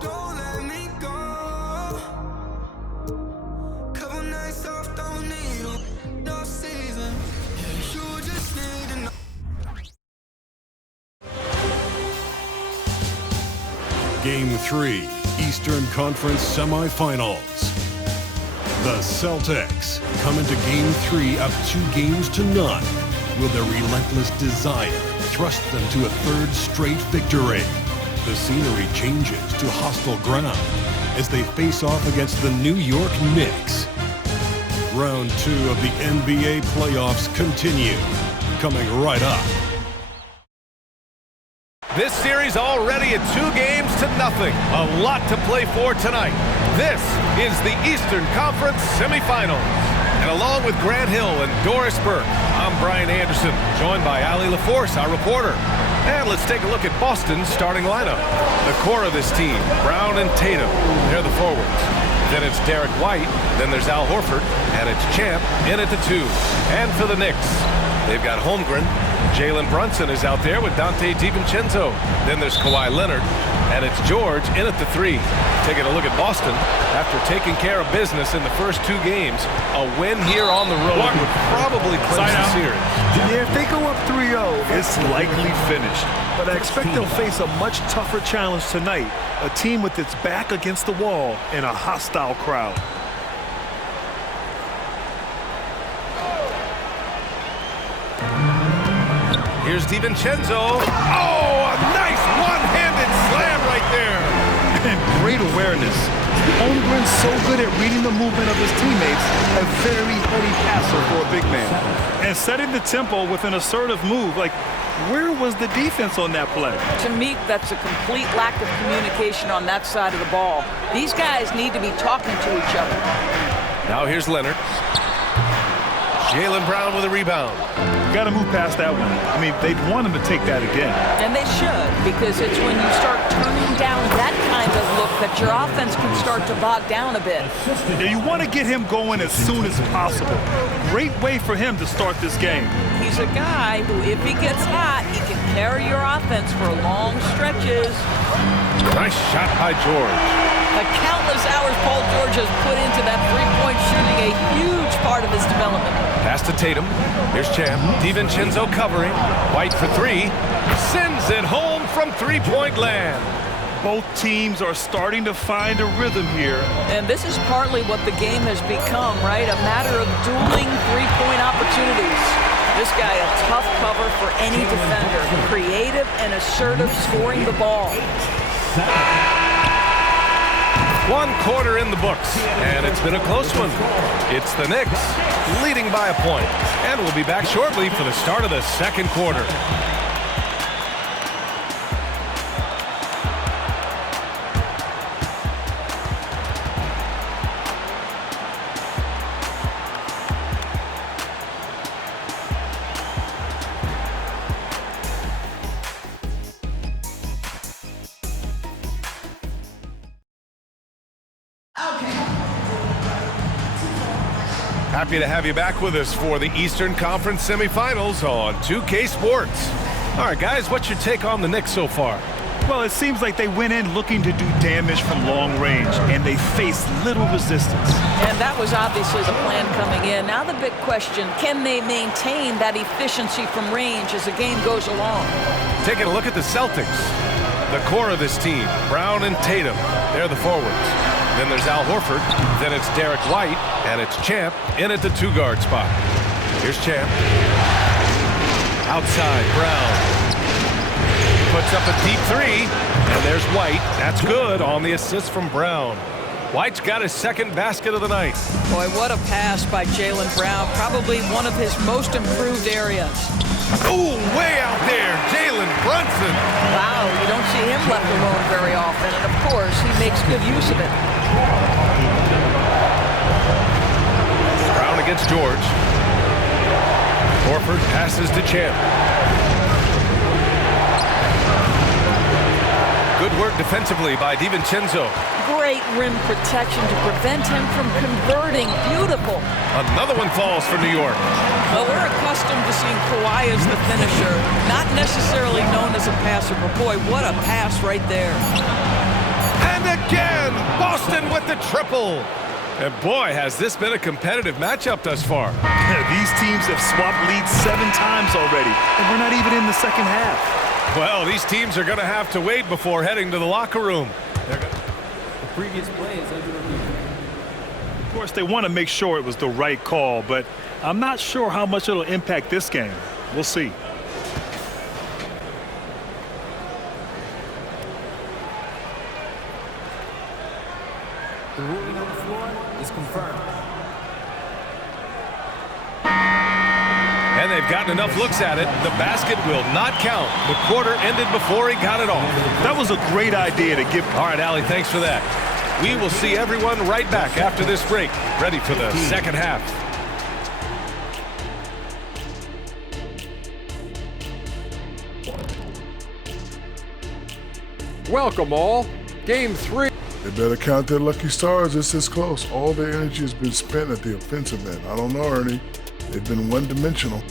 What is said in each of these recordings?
Don't let me go. Couple nights off, don't need no season. You just need to know. Game 3, Eastern Conference Semifinals. The Celtics come into Game 3 up 2-0. Will their relentless desire thrust them to a third straight victory? The scenery changes to hostile ground as they face off against the New York Knicks. Round 2 of the NBA playoffs continue, coming right up. This series already at 2-0. A lot to play for tonight. This is the Eastern Conference Semifinals. And along with Grant Hill and Doris Burke, I'm Brian Anderson, joined by Ali LaForce, our reporter. And let's take a look at Boston's starting lineup. The core of this team, Brown and Tatum, they're the forwards. Then it's Derek White, then there's Al Horford, and it's Champ in at the 2. And for the Knicks, they've got Holmgren. Jalen Brunson is out there with Dante DiVincenzo. Then there's Kawhi Leonard, and it's George in at the 3. Taking a look at Boston, after taking care of business in the first 2 games, a win here on the road would probably clinch the series. Yeah, if they go up 3-0, it's likely finished. But I expect they'll face a much tougher challenge tonight, a team with its back against the wall and a hostile crowd. Here's DiVincenzo. Oh, a nice one-handed slam right there. And great awareness. Holmgren's so good at reading the movement of his teammates, a very heady passer for a big man. And setting the tempo with an assertive move. Like, where was the defense on that play? To me, that's a complete lack of communication on that side of the ball. These guys need to be talking to each other. Now here's Leonard. Jaylen Brown with a rebound. Got to move past that one. I mean, they'd want him to take that again. And they should, because it's when you start turning down that kind of look that your offense can start to bog down a bit. Yeah, you want to get him going as soon as possible. Great way for him to start this game. He's a guy who, if he gets hot, he can carry your offense for long stretches. Nice shot by George. The countless hours Paul George has put into that three-point shooting, a huge part of his development. Pass to Tatum. Here's Champ. DiVincenzo covering. White for 3. Sends it home from three-point land. Both teams are starting to find a rhythm here. And this is partly what the game has become, right? A matter of dueling three-point opportunities. This guy, a tough cover for any defender. Creative and assertive scoring the ball. 1 quarter in the books, and it's been a close one. It's the Knicks leading by a point, and we'll be back shortly for the start of the second quarter. Happy to have you back with us for the Eastern Conference Semifinals on 2K Sports. All right, guys, what's your take on the Knicks so far? Well, it seems like they went in looking to do damage from long range, and they faced little resistance. And that was obviously the plan coming in. Now the big question, can they maintain that efficiency from range as the game goes along? Taking a look at the Celtics. The core of this team, Brown and Tatum, they're the forwards. Then there's Al Horford, then it's Derek White, and it's Champ in at the 2-guard spot. Here's Champ. Outside, Brown. Puts up a deep 3, and there's White. That's good on the assist from Brown. White's got his second basket of the night. Boy, what a pass by Jaylen Brown. Probably one of his most improved areas. Ooh, way out there, Jalen Brunson. Wow, you don't see him left alone very often, and of course, he makes good use of it. Brown against George. Horford passes to Champ. Good Good work defensively by DiVincenzo. Great rim protection to prevent him from converting. Beautiful. Another one falls for New York. Well, we're accustomed to seeing Kawhi as the finisher, not necessarily known as a passer, but boy, what a pass right there. And again, Boston with the triple. And boy, has this been a competitive matchup thus far. These teams have swapped leads 7 times already, and we're not even in the second half. Well, these teams are going to have to wait before heading to the locker room. The previous play is under review. Of course, they want to make sure it was the right call, but I'm not sure how much it'll impact this game. We'll see. The ruling on the floor is confirmed. And they've gotten enough looks at it. The basket will not count. The quarter ended before he got it off. That was a great idea to give. All right, Allie, thanks for that. We will see everyone right back after this break, ready for the second half. Welcome all. Game 3. They better count their lucky stars. It's this close. All their energy has been spent at the offensive end. I don't know, Ernie. They've been one-dimensional.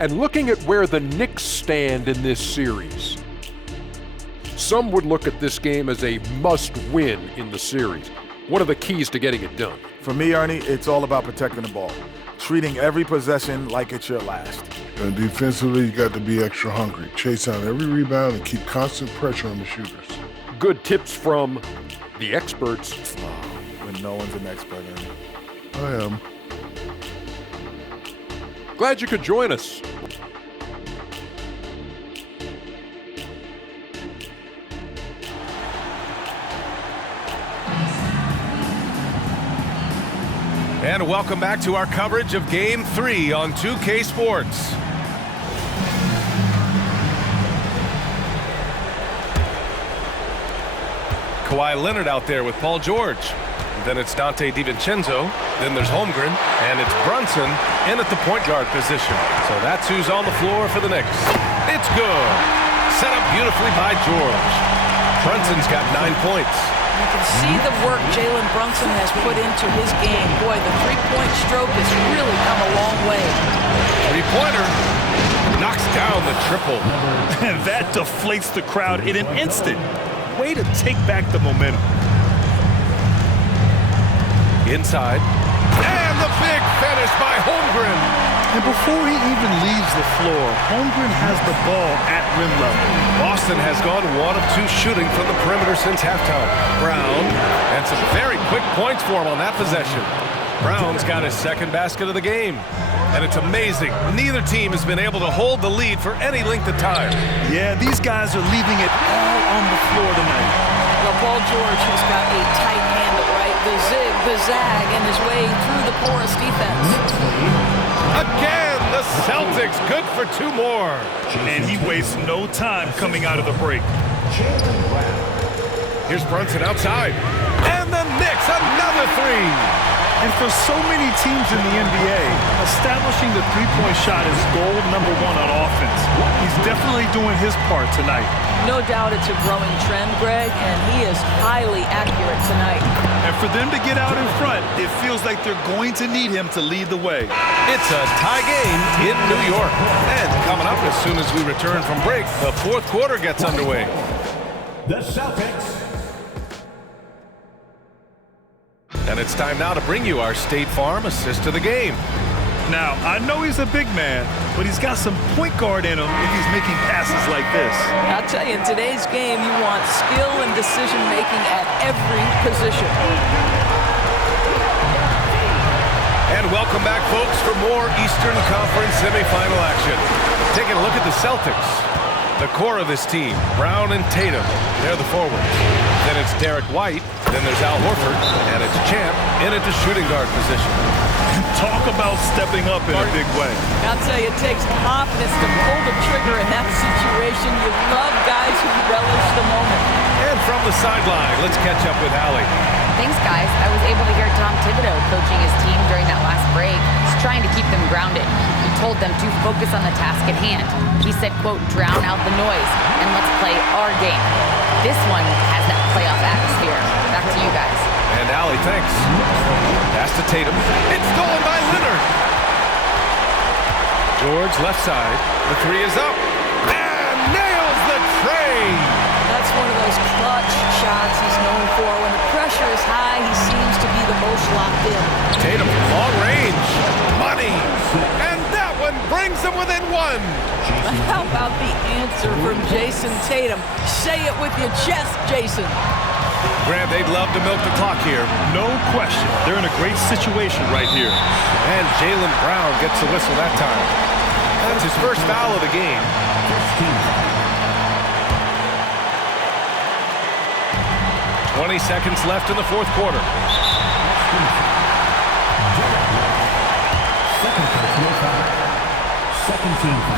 And looking at where the Knicks stand in this series, some would look at this game as a must-win in the series. What are the keys to getting it done? For me, Ernie, it's all about protecting the ball. Treating every possession like it's your last. And defensively, you got to be extra hungry. Chase out every rebound and keep constant pressure on the shooters. Good tips from the experts. When no one's an expert, Ernie. I am. Glad you could join us. And welcome back to our coverage of Game 3 on 2K Sports. Kawhi Leonard out there with Paul George. Then it's Dante DiVincenzo. Then there's Holmgren. And it's Brunson in at the point guard position. So that's who's on the floor for the Knicks. It's good. Set up beautifully by George. Brunson's got 9 points. You can see the work Jalen Brunson has put into his game. Boy, the three-point stroke has really come a long way. Three-pointer knocks down the triple. And that deflates the crowd in an instant. Way to take back the momentum. Inside. And the big finish by Holmgren. And before he even leaves the floor, Holmgren has the ball at rim level. Boston has gone 1 of 2 shooting from the perimeter since halftime. Brown, and some very quick points for him on that possession. Brown's got his second basket of the game. And it's amazing. Neither team has been able to hold the lead for any length of time. Yeah, these guys are leaving it all on the floor tonight. Well, Paul George has got a tight handle, right? The zig, the zag, and his way through the porous defense. Again, the Celtics good for 2 more. And he wastes no time coming out of the break. Here's Brunson outside. And the Knicks, another 3. And for so many teams in the NBA, establishing the three-point shot is goal number 1 on offense. He's definitely doing his part tonight. No doubt it's a growing trend, Greg, and he is highly accurate tonight. And for them to get out in front, it feels like they're going to need him to lead the way. It's a tie game in New York. And coming up as soon as we return from break, the 4th quarter gets underway. The Celtics. And it's time now to bring you our State Farm assist of the game. Now, I know he's a big man, but he's got some point guard in him if he's making passes like this. I'll tell you, in today's game, you want skill and decision-making at every position. And welcome back, folks, for more Eastern Conference semifinal action. Taking a look at the Celtics. The core of this team, Brown and Tatum, they're the forwards. Then it's Derek White, then there's Al Horford, and it's Champ in at the shooting guard position. Talk about stepping up in a big way. I'll tell you, it takes confidence to pull the trigger in that situation. You love guys who relish the moment. And from the sideline, let's catch up with Allie. Thanks, guys. I was able to hear Tom Thibodeau coaching his team during that last break. He's trying to keep them grounded. He told them to focus on the task at hand. He said, quote, drown out the noise and let's play our game. This one has that playoff atmosphere. Back to you guys. And Allie, thanks. Pass to Tatum. It's stolen by Leonard. George, left side. The three is up. And nails the tray. That's one of those clutch shots he's known for. When the pressure is high, he seems to be the most locked in. Tatum, long range. Money. And that one brings them within one. How about the answer from Jason Tatum? Say it with your chest, Jason. Grant, they'd love to milk the clock here. No question. They're in a great situation right here. And Jaylen Brown gets the whistle that time. That's his first foul of the game. 20 seconds left in the fourth quarter.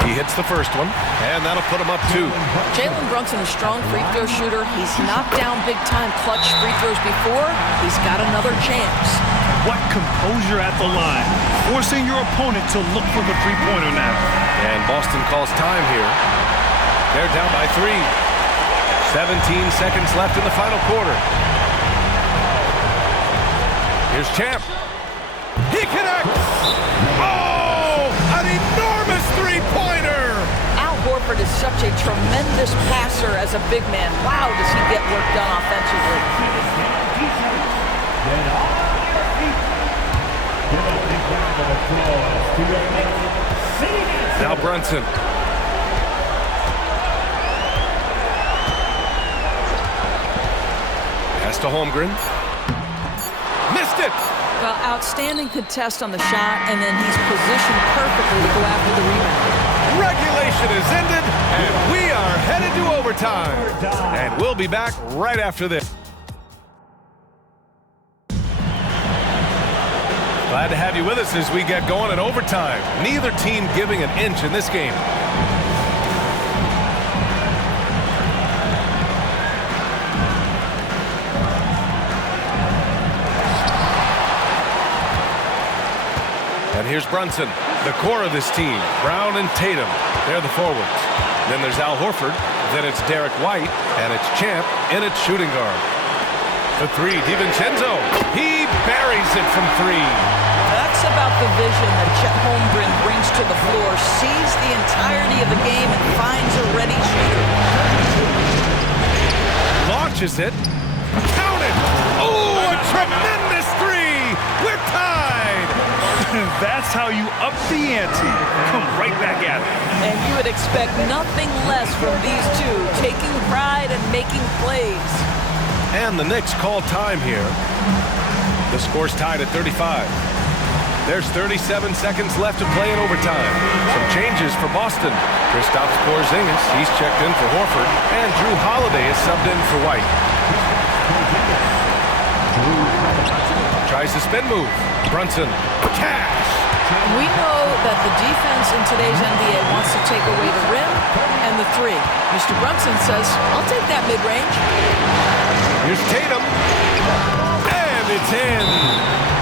He hits the first one, and that'll put him up 2. Jalen Brunson, a strong free throw shooter. He's knocked down big-time clutch free throws before. He's got another chance. What composure at the line, forcing your opponent to look for the three-pointer now. And Boston calls time here. They're down by 3. 17 seconds left in the final quarter. Here's Champ. He connects! Oh, an enormous three-pointer! Al Horford is such a tremendous passer as a big man. Wow, does he get work done offensively. Now Brunson. Pass to Holmgren. Missed it! Well, outstanding contest on the shot, and then he's positioned perfectly to go after the rebound. Regulation is ended, and we are headed to overtime. And we'll be back right after this. Glad to have you with us as we get going in overtime. Neither team giving an inch in this game. And here's Brunson, the core of this team. Brown and Tatum, they're the forwards. Then there's Al Horford, then it's Derek White, and it's Champ in its shooting guard. The three, DiVincenzo. He buries it from 3. That's about the vision that Chet Holmgren brings to the floor. Sees the entirety of the game and finds a ready shooter. Launches it. Count it. Oh, a tremendous 3. We're tied. That's how you up the ante. Come right back at it. And you would expect nothing less from these two, taking pride and making plays. And the Knicks call time here. The score's tied at 35. There's 37 seconds left to play in overtime. Some changes for Boston. Kristaps Porzingis, he's checked in for Horford. And Drew Holiday is subbed in for White. Tries the spin move. Brunson. Cash! We know that the defense in today's NBA wants to take away the rim and the 3. Mr. Brunson says, I'll take that mid-range. Here's Tatum. And it's in.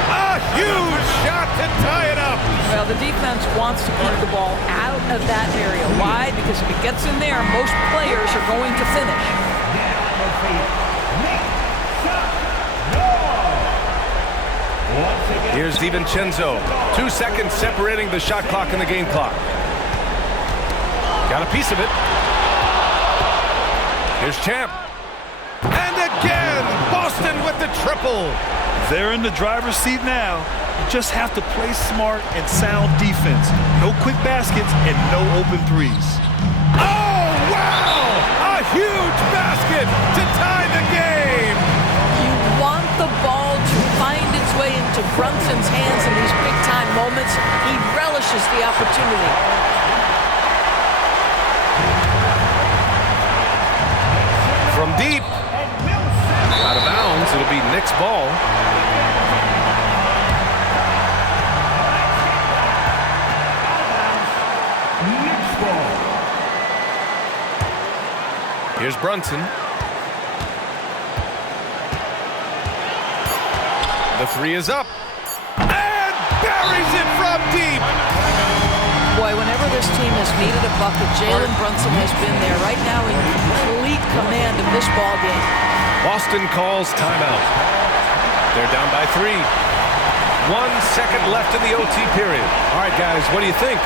A huge shot to tie it up. Well, the defense wants to keep the ball out of that area. Why? Because if it gets in there, most players are going to finish. Here's DiVincenzo. 2 seconds separating the shot clock and the game clock. Got a piece of it. Here's Champ. And again, Boston with the triple. They're in the driver's seat now. You just have to play smart and sound defense. No quick baskets and no open threes. Oh, wow! A huge basket to tie the game. You want the ball to find its way into Brunson's hands in these big-time moments. He relishes the opportunity. From deep. Out of bounds. It'll be Knicks ball. Here's Brunson. The three is up. And buries it from deep. Boy, whenever this team has needed a bucket, Jalen Brunson has been there right now in complete command of this ball game. Boston calls timeout. They're down by 3. 1 second left in the OT period. All right, guys, what do you think?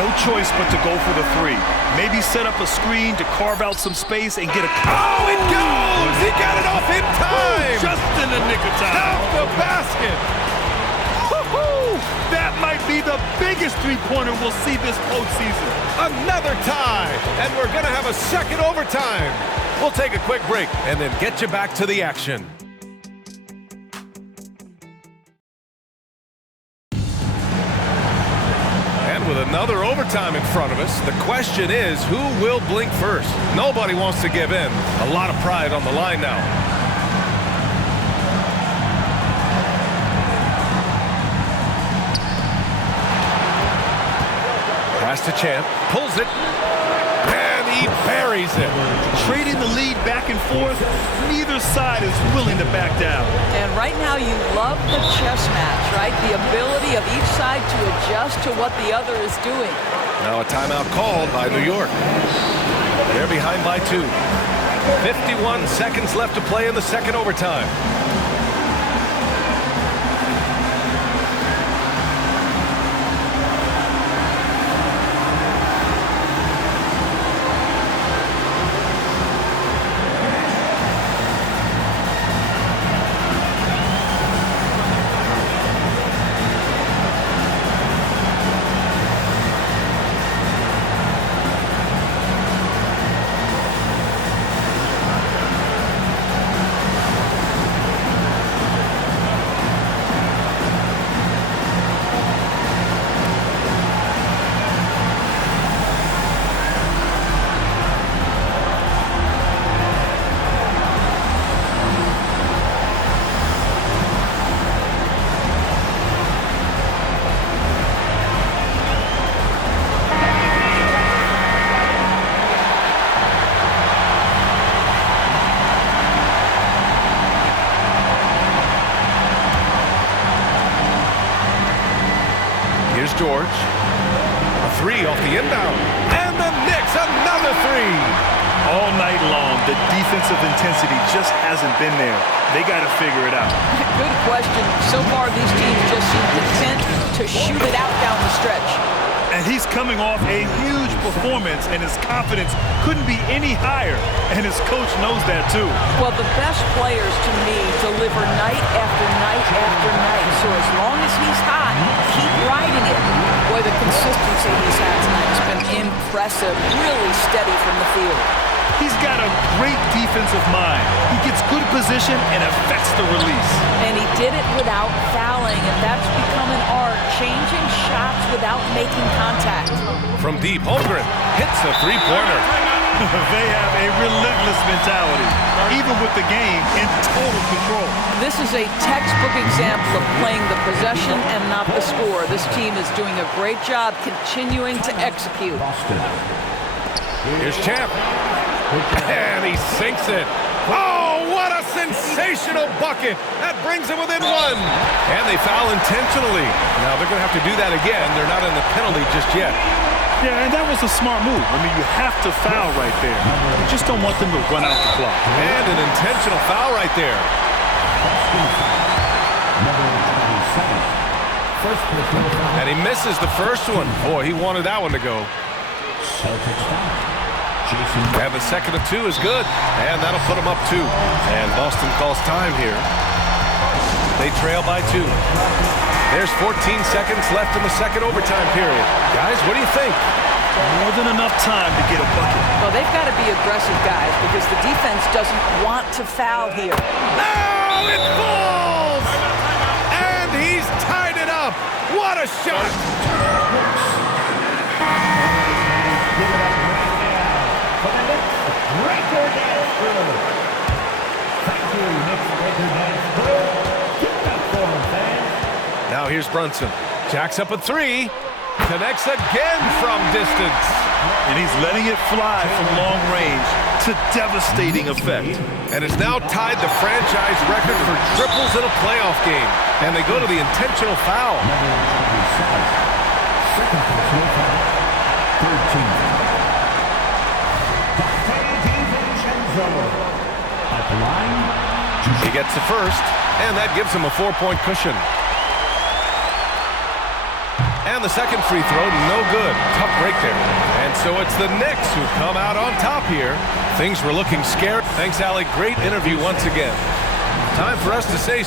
No choice but to go for the 3. Maybe set up a screen to carve out some space and get a... Oh, it goes! He got it off in time! Just in the nick of time. Off the basket! Woo-hoo! That might be the biggest three-pointer we'll see this postseason. Another tie, and we're going to have a second overtime. We'll take a quick break and then get you back to the action. And with another overtime in front of us, the question is, who will blink first? Nobody wants to give in. A lot of pride on the line now. Pass to Champ, pulls it, and he buries it. Trading the lead back and forth, neither side is willing to back down. And right now you love the chess match, right? The ability of each side to adjust to what the other is doing. Now a timeout called by New York. They're behind by 2. 51 seconds left to play in the second overtime. Here's George. A 3 off the inbound. And the Knicks, another 3. All night long, the defensive intensity just hasn't been there. They got to figure it out. Good question. So far, these teams just seem content to shoot it out down the stretch. And he's coming off a huge performance, and his confidence couldn't be any higher. And his coach knows that, too. Well, the best players, to me, deliver night after night after night. So as long as he's hot, keep riding it. Boy, the consistency he's had tonight has been impressive. Really steady from the field. He's got a great defensive mind. He gets good position and affects the release. And he did it without fouling, and that's become an art, changing shots without making contact. From deep, Holmgren hits a three-pointer. They have a relentless mentality, even with the game in total control. This is a textbook example of playing the possession and not the score. This team is doing a great job continuing to execute. Here's Champ. And he sinks it. Oh, what a sensational bucket. That brings him within 1. And they foul intentionally. Now they're going to have to do that again. They're not in the penalty just yet. Yeah, and that was a smart move. I mean, you have to foul right there. You just don't want them to run out the clock. And an intentional foul right there. And he misses the first one. Boy, he wanted that one to go. And the second of 2 is good. And that'll put him up 2. And Boston calls time here. They trail by 2. There's 14 seconds left in the second overtime period. Guys, what do you think? More than enough time to get a bucket. Well, they've got to be aggressive, guys, because the defense doesn't want to foul here. Oh, it falls! And he's tied it up. What a shot! Now here's Brunson. Jacks up a 3. Connects again from distance. And he's letting it fly from long range to devastating effect. And it's now tied the franchise record for triples in a playoff game. And they go to the intentional foul. Second personal foul. Third team. At the line. He gets the first, and that gives him a 4-point cushion. And the second free throw, no good. Tough break there. And so it's the Knicks who come out on top here. Things were looking scary. Thanks, Allie. Great interview once again. Time for us to say...